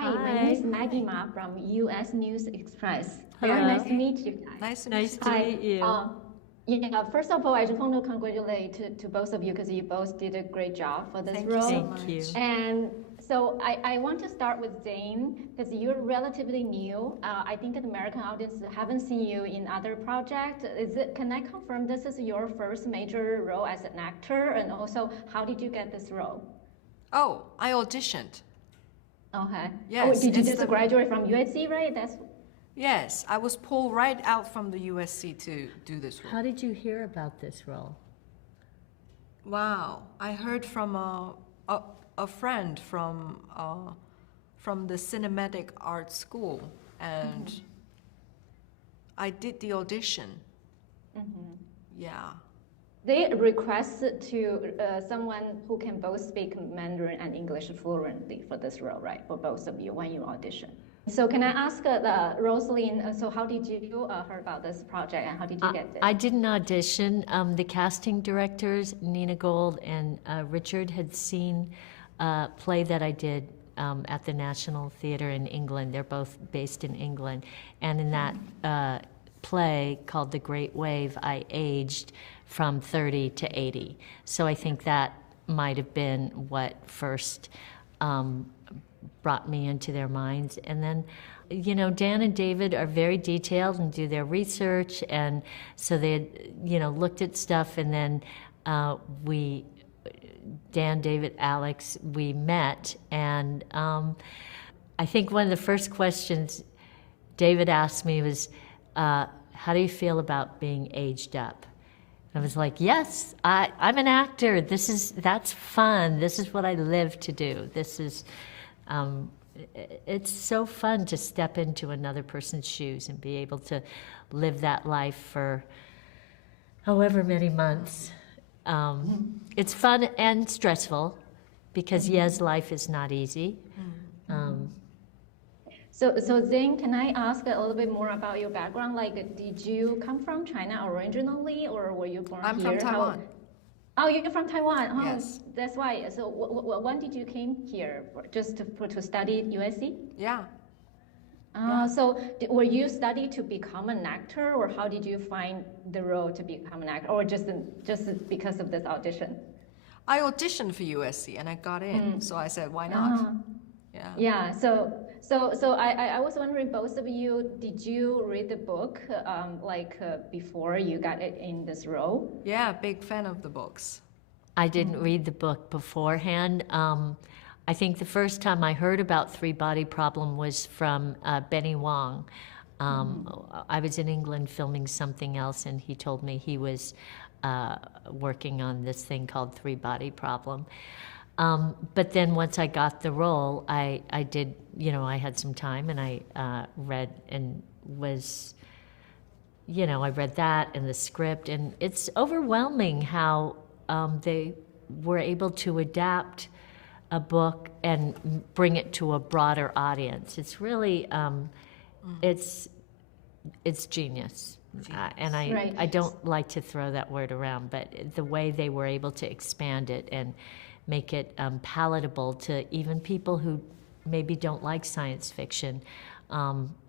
Hi, my name is Maggie Ma from US News Express. Hello. Very nice to meet you guys. Nice to Hi. meet you. First of all, I just want to congratulate to both of you because you both did a great job for this role. Thank you. And so I want to start with Zane because you're relatively new. I think the American audience haven't seen you in other projects. Can I confirm this is your first major role as an actor? And also, how did you get this role? Oh, I auditioned. Okay. Yes, did you it's just the- graduate from USC, right? Yes, I was pulled right out from the USC to do this role. How did you hear about this role? Wow, I heard from a friend from the cinematic arts school, and I did the audition. Yeah. They requested to someone who can both speak Mandarin and English fluently for this role, right? For both of you when you audition. So can I ask Rosalind, so how did you heard about this project and how did you get this? I didn't audition. The casting directors, Nina Gold and Richard, had seen a play that I did at the National Theatre in England. They're both based in England. And in that play called The Great Wave, I aged from 30 to 80. So I think that might have been what first brought me into their minds. And then, you know, Dan and David are very detailed and do their research. And so they, looked at stuff. And then Dan, David, Alex, we met. And I think one of the first questions David asked me was, how do you feel about being aged up? I was like, yes, I'm an actor. That's fun. This is what I live to do. This is, it's so fun to step into another person's shoes and be able to live that life for however many months. It's fun and stressful because yes, life is not easy. So Zane, can I ask a little bit more about your background? Like, did you come from China originally, or were you born I'm here? from Taiwan. Oh, you're from Taiwan. Oh, Yes. That's why. So when did you came here? Just to study at USC? Yeah. So were you studying to become an actor, or how did you find the role to become an actor, or just because of this audition? I auditioned for USC and I got in, so I said, why not? Yeah. Yeah. So I was wondering, both of you, did you read the book before you got it in this role? Yeah, big fan of the books. I didn't read the book beforehand. I think the first time I heard about three-body problem was from Benny Wong. I was in England filming something else, and he told me he was working on this thing called three-body problem. But then once I got the role, I did, I had some time and I read and was, I read that and the script, and it's overwhelming how they were able to adapt a book and bring it to a broader audience. It's really, it's genius. And I don't like to throw that word around, but the way they were able to expand it and make it palatable to even people who maybe don't like science fiction,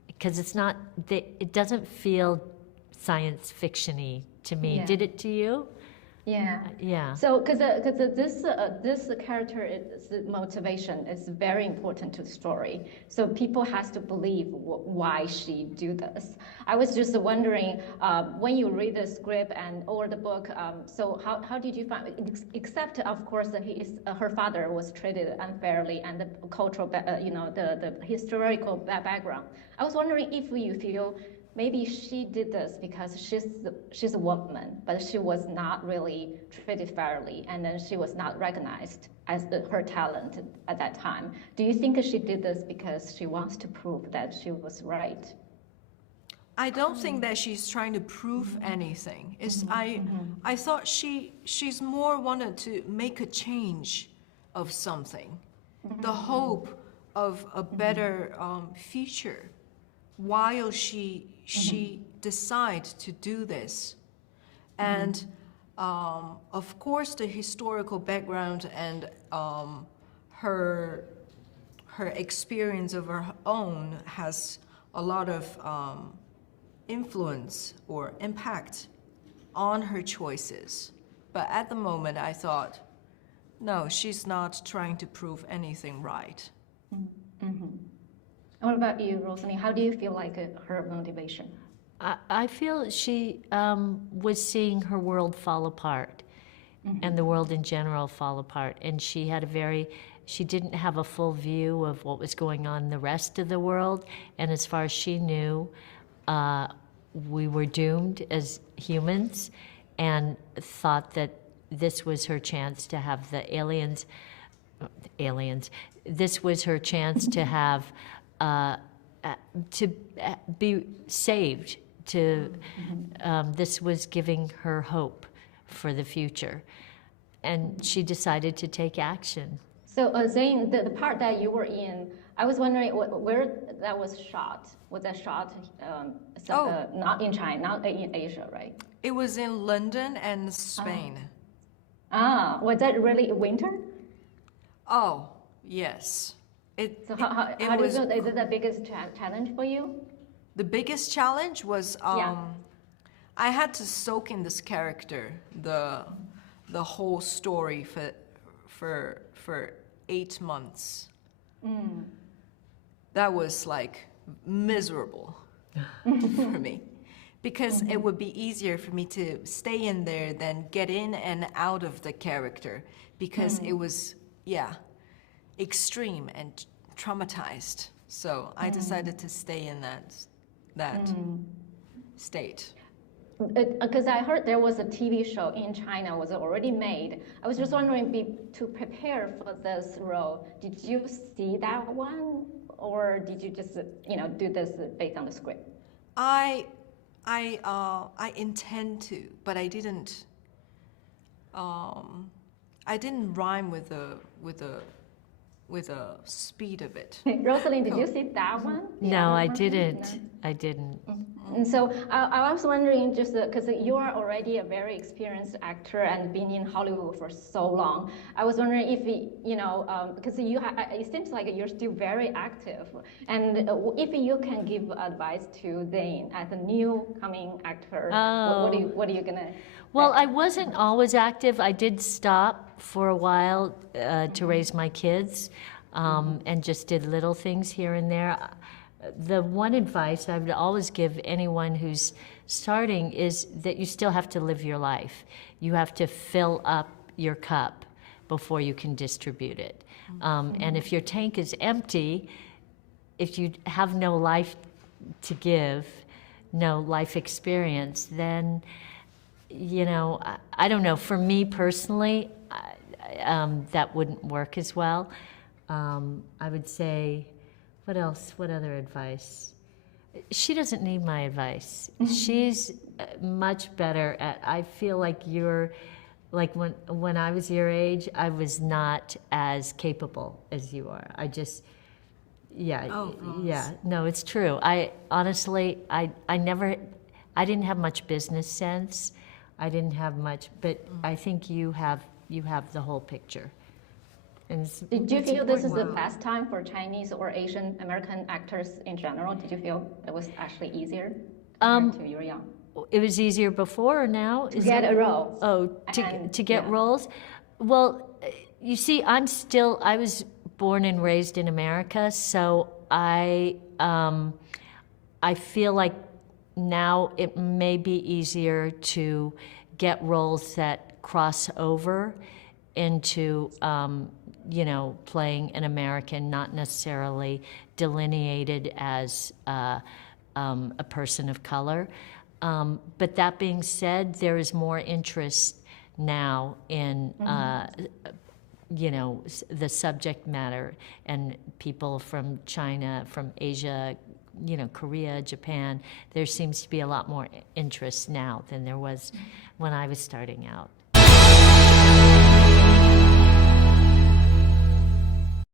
because it doesn't feel science fiction-y to me. Yeah. Did it to you? Yeah. Yeah. So, because this character's motivation is very important to the story. So people has to believe why she do this. I was just wondering, when you read the script or the book, so how did you find? Except of course her father was treated unfairly and the cultural, the historical background. I was wondering if you feel maybe she did this because she's a woman, but she was not really treated fairly, and then she was not recognized as her talent at that time. Do you think she did this because she wants to prove that she was right? I don't think that she's trying to prove anything. I thought she's more wanted to make a change of something, the hope of a better future, while she decides to do this. And of course the historical background and her her experience of her own has a lot of influence or impact on her choices. But at the moment, I thought, no, she's not trying to prove anything right. What about you, Rosalind? How do you feel like her motivation? I feel she was seeing her world fall apart, and the world in general fall apart. And she didn't have a full view of what was going on in the rest of the world. And as far as she knew, we were doomed as humans, and thought that this was her chance to have the aliens. This was her chance to have, to be saved. This was giving her hope for the future, and she decided to take action. So, Zane, the part that you were in, I was wondering where that was shot. Was that shot not in China, not in Asia, right? It was in London and Spain. Was that really winter? Oh, yes. So how do you feel? Is it the biggest challenge for you? The biggest challenge was I had to soak in this character, the whole story for 8 months. That was like miserable for me, because it would be easier for me to stay in there than get in and out of the character, because it was extreme and traumatized. So I decided to stay in that state. Because I heard there was a TV show in China was already made. I was just wondering, to prepare for this role, did you see that one, or did you just do this based on the script? I intend to, but I didn't. I didn't rhyme with the speed of it. Rosalind, did you see that one? No, I didn't. No. I didn't. And so I was wondering, just because you are already a very experienced actor and been in Hollywood for so long, I was wondering if, because it seems like you're still very active, and if you can give advice to Zane as a new coming actor, what are you gonna? Well, I wasn't always active. I did stop for a while to raise my kids, and just did little things here and there. The one advice I would always give anyone who's starting is that you still have to live your life. You have to fill up your cup before you can distribute it. And if your tank is empty, if you have no life to give, no life experience, then, I don't know. For me personally, that wouldn't work as well. I would say, what else? What other advice? She doesn't need my advice. She's much better at, I feel like you're, like when I was your age, I was not as capable as you are. I just, no, it's true. I honestly, I didn't have much business sense. I didn't have much, but I think you have the whole picture. And did you feel this is the best time for Chinese or Asian American actors in general? Did you feel it was actually easier compared to you were young? It was easier before or now? To get a role. Oh, to get roles? Well, you see, I was born and raised in America, so I feel like now it may be easier to get roles that cross over into playing an American, not necessarily delineated as a person of color. But that being said, there is more interest now in the subject matter, and people from China, from Asia, Korea, Japan. There seems to be a lot more interest now than there was when I was starting out.